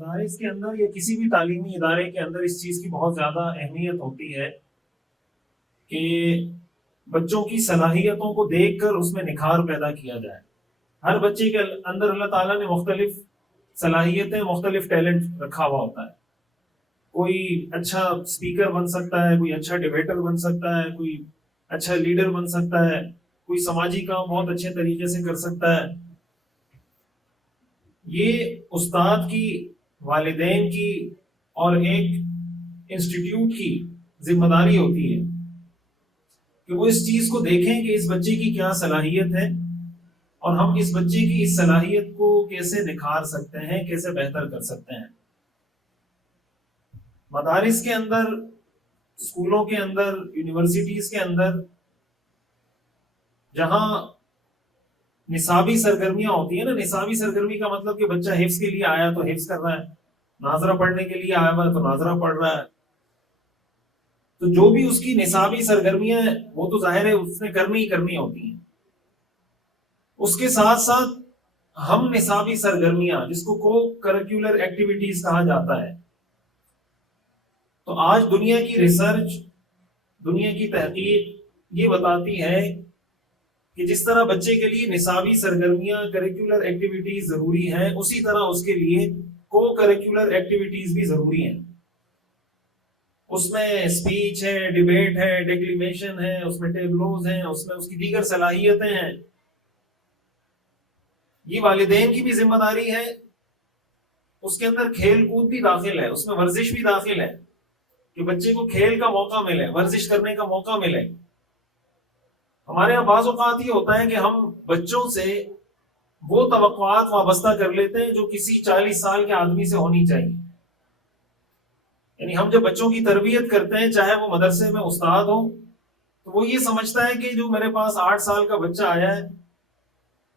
مدارس کے اندر یا کسی بھی تعلیمی ادارے کے اندر اس چیز کی بہت زیادہ اہمیت ہوتی ہے کہ بچوں کی صلاحیتوں کو دیکھ کر اس میں نکھار پیدا کیا جائے. ہر بچے کے اندر اللہ تعالیٰ نے مختلف صلاحیتیں، مختلف ٹیلنٹ رکھا ہوا ہوتا ہے. کوئی اچھا اسپیکر بن سکتا ہے، کوئی اچھا ڈیبیٹر بن سکتا ہے، کوئی اچھا لیڈر بن سکتا ہے، کوئی سماجی کام بہت اچھے طریقے سے کر سکتا ہے. یہ استاد کی، والدین کی اور ایک انسٹیٹیوٹ کی ذمہ داری ہوتی ہے کہ وہ اس چیز کو دیکھیں کہ اس بچے کی کیا صلاحیت ہے اور ہم اس بچے کی اس صلاحیت کو کیسے نکھار سکتے ہیں، کیسے بہتر کر سکتے ہیں. مدارس کے اندر، اسکولوں کے اندر، یونیورسٹیز کے اندر جہاں نصابی سرگرمیاں ہوتی ہیں نا، نصابی سرگرمی کا مطلب کہ بچہ حفظ کے لیے آیا تو حفظ کر رہا ہے، ناظرہ پڑھنے کے لیے آیا ہوا ہے تو ناظرہ پڑھ رہا ہے. تو جو بھی اس کی نصابی سرگرمیاں ہیں وہ تو ظاہر ہے اس نے کرنی ہی کرنی ہوتی ہیں. اس کے ساتھ ساتھ ہم نصابی سرگرمیاں، جس کو کریکولر ایکٹیویٹیز کہا جاتا ہے، تو آج دنیا کی ریسرچ، دنیا کی تحقیق یہ بتاتی ہے کہ جس طرح بچے کے لیے نصابی سرگرمیاں، کریکولر ایکٹیویٹیز ضروری ہیں، اسی طرح اس کے لیے کریکولر ایکٹیویٹیز بھی ضروری ہیں. اس میں اسپیچ ہے، ڈیبیٹ ہے، ڈیکلیمیشن ہے، اس میں ٹیبلوز ہیں، اس میں اس کی دیگر صلاحیتیں ہیں. یہ والدین کی بھی ذمہ داری ہے. اس کے اندر کھیل کود بھی داخل ہے، اس میں ورزش بھی داخل ہے کہ بچے کو کھیل کا موقع ملے، ورزش کرنے کا موقع ملے. ہمارے یہاں بعض اوقات یہ ہوتا ہے کہ ہم بچوں سے وہ توقعات وابستہ کر لیتے ہیں جو کسی 40 سال کے آدمی سے ہونی چاہیے. یعنی ہم جب بچوں کی تربیت کرتے ہیں، چاہے وہ مدرسے میں استاد ہو، تو وہ یہ سمجھتا ہے کہ جو میرے پاس 8 سال کا بچہ آیا ہے،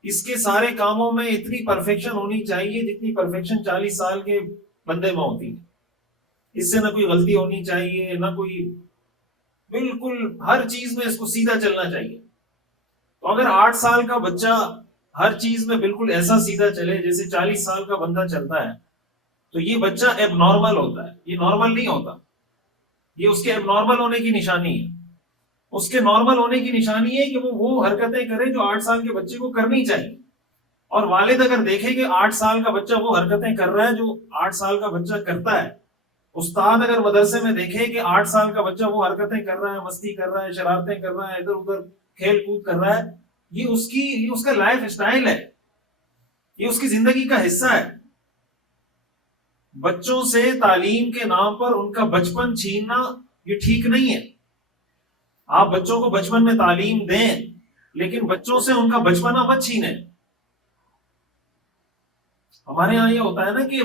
اس کے سارے کاموں میں اتنی پرفیکشن ہونی چاہیے جتنی پرفیکشن 40 سال کے بندے میں ہوتی ہے. اس سے نہ کوئی غلطی ہونی چاہیے، نہ کوئی، بالکل ہر چیز میں اس کو سیدھا چلنا چاہیے. تو اگر 8 سال کا بچہ ہر چیز میں بالکل ایسا سیدھا چلے جیسے 40 سال کا بندہ چلتا ہے، تو یہ بچہ ایب نارمل ہوتا ہے. یہ نارمل نہیں ہوتا، یہ اس کے ایب نارمل ہونے کی نشانی ہے. اس کے نارمل ہونے کی نشانی ہے کہ وہ حرکتیں کرے جو 8 سال کے بچے کو کرنی چاہیے. اور والد اگر دیکھے کہ 8 سال کا بچہ وہ حرکتیں کر رہا ہے جو 8 سال کا بچہ کرتا ہے، استاد اگر مدرسے میں دیکھے کہ 8 سال کا بچہ وہ حرکتیں کر رہا ہے، مستی کر رہا ہے، شرارتیں کر رہا ہے، ادھر ادھر کھیل کود کر رہا ہے، یہ اس کا لائف سٹائل ہے، یہ اس کی زندگی کا حصہ ہے. بچوں سے تعلیم کے نام پر ان کا بچپن چھیننا یہ ٹھیک نہیں ہے. آپ بچوں کو بچپن میں تعلیم دیں، لیکن بچوں سے ان کا بچپنا مت چھینیں. ہمارے ہاں یہ ہوتا ہے نا کہ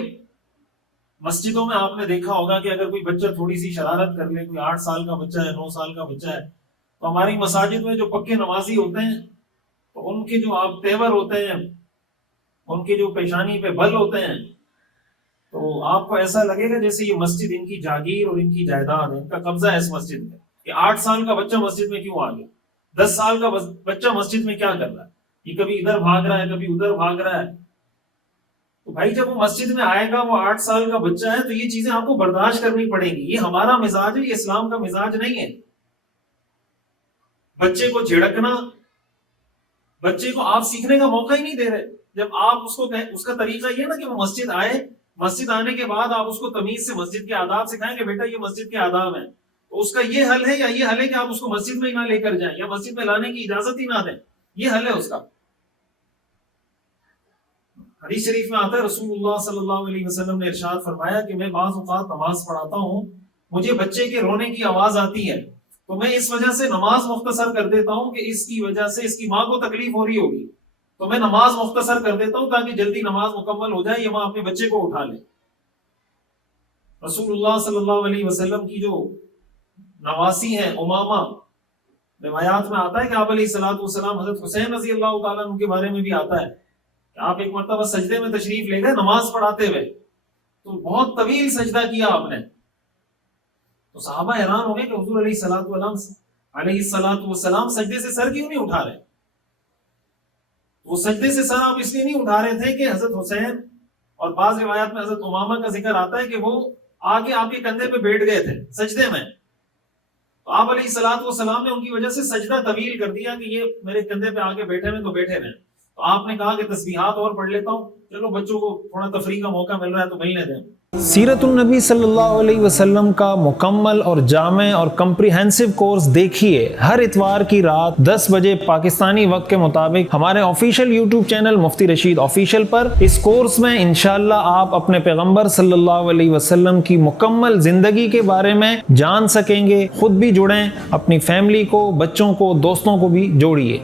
مسجدوں میں آپ نے دیکھا ہوگا کہ اگر کوئی بچہ تھوڑی سی شرارت کر لے، کوئی 8 سال کا بچہ ہے، 9 سال کا بچہ ہے، تو ہماری مساجد میں جو پکے نمازی ہوتے ہیں تو ان کے جو آپ تیور ہوتے ہیں، ان کے جو پیشانی پہ بل ہوتے ہیں، تو آپ کو ایسا لگے گا جیسے یہ مسجد ان کی جاگیر اور ان کی جائیداد ہے، ان کا قبضہ ہے اس مسجد میں. کہ 8 سال کا بچہ مسجد میں کیوں آ گیا، 10 سال کا بچہ مسجد میں کیا کر رہا ہے، یہ کبھی ادھر بھاگ رہا ہے، کبھی ادھر بھاگ رہا ہے. تو بھائی جب وہ مسجد میں آئے گا، وہ 8 سال کا بچہ ہے، تو یہ چیزیں آپ کو برداشت کرنی پڑیں گی. یہ ہمارا مزاج ہے، یہ اسلام کا مزاج نہیں ہے. بچے کو جھڑکنا، بچے کو آپ سیکھنے کا موقع ہی نہیں دے رہے. جب آپ اس کا طریقہ یہ نا کہ وہ مسجد آئے، مسجد آنے کے بعد آپ اس کو تمیز سے مسجد کے آداب سکھائیں کہ بیٹا یہ مسجد کے آداب ہیں، تو اس کا یہ حل ہے یا یہ حل ہے کہ آپ اس کو مسجد میں ہی نہ لے کر جائیں یا مسجد میں لانے کی اجازت ہی نہ دیں. یہ حل ہے اس کا. حدیث شریف میں آتا ہے، رسول اللہ صلی اللہ علیہ وسلم نے ارشاد فرمایا کہ میں بعض اوقات نماز پڑھاتا ہوں، مجھے بچے کے رونے کی آواز آتی ہے، تو میں اس وجہ سے نماز مختصر کر دیتا ہوں کہ اس کی وجہ سے اس کی ماں کو تکلیف ہو رہی ہوگی، تو میں نماز مختصر کر دیتا ہوں تاکہ جلدی نماز مکمل ہو جائے، یہ ماں اپنے بچے کو اٹھا لے. رسول اللہ صلی اللہ علیہ وسلم کی جو نواسی ہیں امامہ، روایات میں آتا ہے کہ آپ علیہ الصلوۃ والسلام، حضرت حسین رضی اللہ تعالیٰ عنہ کے بارے میں بھی آتا ہے کہ آپ ایک مرتبہ سجدے میں تشریف لے گئے نماز پڑھاتے ہوئے، تو بہت طویل سجدہ کیا آپ نے. تو صحابہ حیران ہو گئے کہ حضور علیہ الصلوۃ والسلام سجدے سے سر کیوں نہیں اٹھا رہے. وہ سجدے سے سر آپ اس لیے نہیں اٹھا رہے تھے کہ حضرت حسین اور بعض روایات میں حضرت امامہ کا ذکر آتا ہے کہ وہ آگے آپ کے کندھے پہ بیٹھ گئے تھے سجدے میں، تو آپ علیہ الصلوۃ والسلام نے ان کی وجہ سے سجدہ طویل کر دیا کہ یہ میرے کندھے پہ آگے بیٹھے ہوئے تو بیٹھے رہیں. تو آپ نے کہا کہ تسبیحات اور پڑھ لیتا ہوں، چلو بچوں کو تھوڑا تفریح کا موقع مل رہا ہے تو ملنے دیں. سیرت النبی صلی اللہ علیہ وسلم کا مکمل اور جامع اور کمپریہنسو کورس دیکھیے ہر اتوار کی رات 10 بجے پاکستانی وقت کے مطابق ہمارے آفیشیل یوٹیوب چینل مفتی رشید آفیشیل پر. اس کورس میں انشاءاللہ آپ اپنے پیغمبر صلی اللہ علیہ وسلم کی مکمل زندگی کے بارے میں جان سکیں گے. خود بھی جڑیں، اپنی فیملی کو، بچوں کو، دوستوں کو بھی جوڑیے.